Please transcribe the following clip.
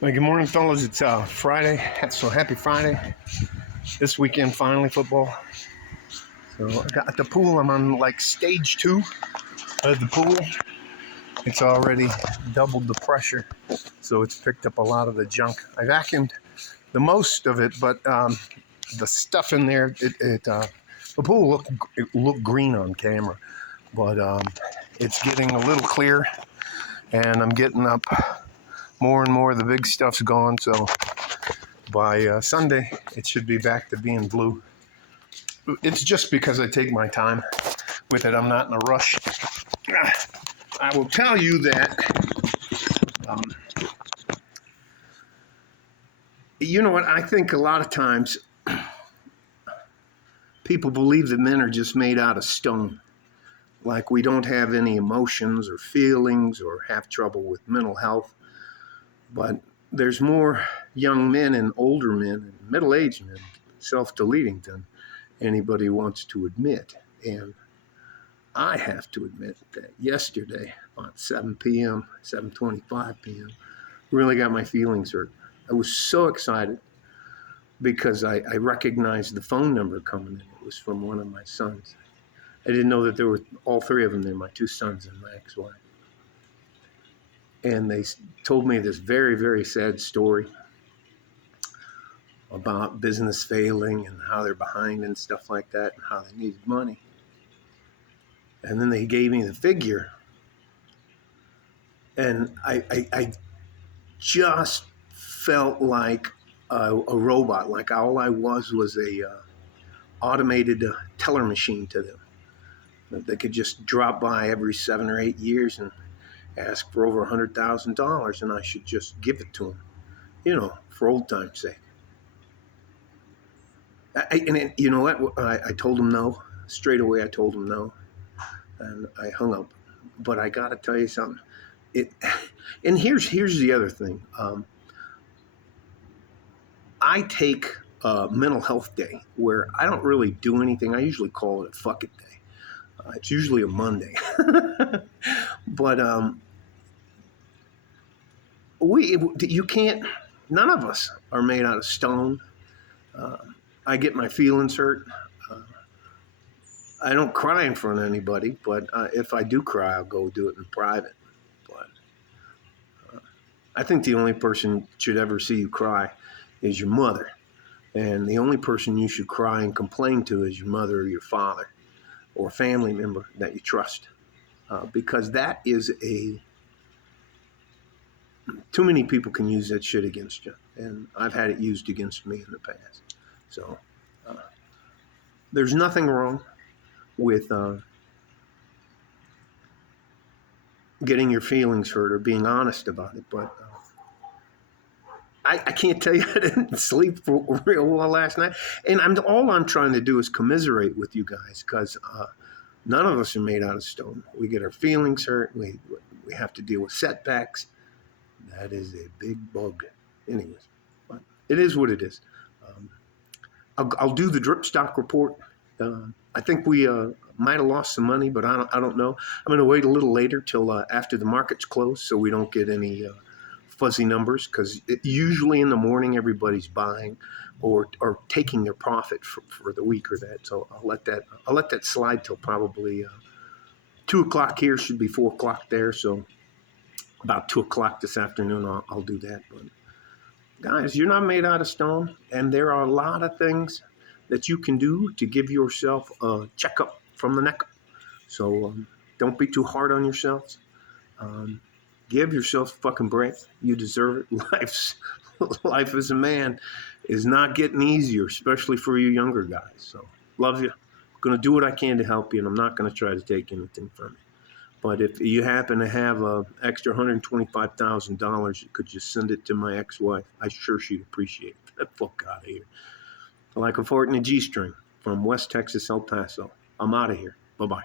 Well, good morning, fellas. It's Friday, so happy Friday. This weekend, finally, football. So I got at the pool. I'm on like stage 2 of the pool. It's already doubled the pressure, so it's picked up a lot of the junk. I vacuumed the most of it, but the stuff in there, the pool looked green on camera, but it's getting a little clear, and I'm getting up more and more. The big stuff's gone, so by Sunday, it should be back to being blue. It's just because I take my time with it. I'm not in a rush. I will tell you that, you know what, I think a lot of times people believe that men are just made out of stone. Like we don't have any emotions or feelings or have trouble with mental health. But there's more young men and older men and middle-aged men self-deleting than anybody wants to admit. And I have to admit that yesterday, about 7 p.m., 7:25 p.m., really got my feelings hurt. I was so excited because I recognized the phone number coming in. It was from one of my sons. I didn't know that there were all 3 of them there, my 2 sons and my ex-wife. And they told me this very, very sad story about business failing and how they're behind and stuff like that and how they needed money. And then they gave me the figure. And I just felt like a robot, like all I was a automated teller machine to them. That they could just drop by every 7 or 8 years and ask for over $100,000, and I should just give it to them, for old time's sake. And you know what? I told them no. Straight away, I told them no. And I hung up. But I got to tell you something. And here's the other thing. I take mental health day where I don't really do anything. I usually call it a fuck it day. It's usually a Monday. But you can't, none of us are made out of stone. I get my feelings hurt. I don't cry in front of anybody, but if I do cry, I'll go do it in private. But I think the only person should ever see you cry is your mother. And the only person you should cry and complain to is your mother or your father or a family member that you trust. Because that is too many people can use that shit against you. And I've had it used against me in the past. So there's nothing wrong with getting your feelings hurt or being honest about it. But I can't tell you I didn't sleep for real well last night. And all I'm trying to do is commiserate with you guys because none of us are made out of stone. We get our feelings hurt. We have to deal with setbacks. That is a big bug. Anyways, but it is what it is. I'll do the drip stock report. I think we might have lost some money, but I don't know. I'm going to wait a little later till after the markets close so we don't get any fuzzy numbers because usually in the morning everybody's buying or taking their profit for the week or that. So I'll let that slide till probably 2 o'clock here. Should be 4 o'clock there. So about 2 o'clock this afternoon I'll do that. But guys, you're not made out of stone, and there are a lot of things that you can do to give yourself a checkup from the neck up. So don't be too hard on yourselves. Give yourself a fucking break. You deserve it. Life as a man is not getting easier, especially for you younger guys. So love you. I'm going to do what I can to help you, and I'm not going to try to take anything from you. But if you happen to have an extra $125,000, you could just send it to my ex-wife. I'm sure she'd appreciate it. Get the fuck out of here. Like a fart in a G-string from West Texas, El Paso. I'm out of here. Bye-bye.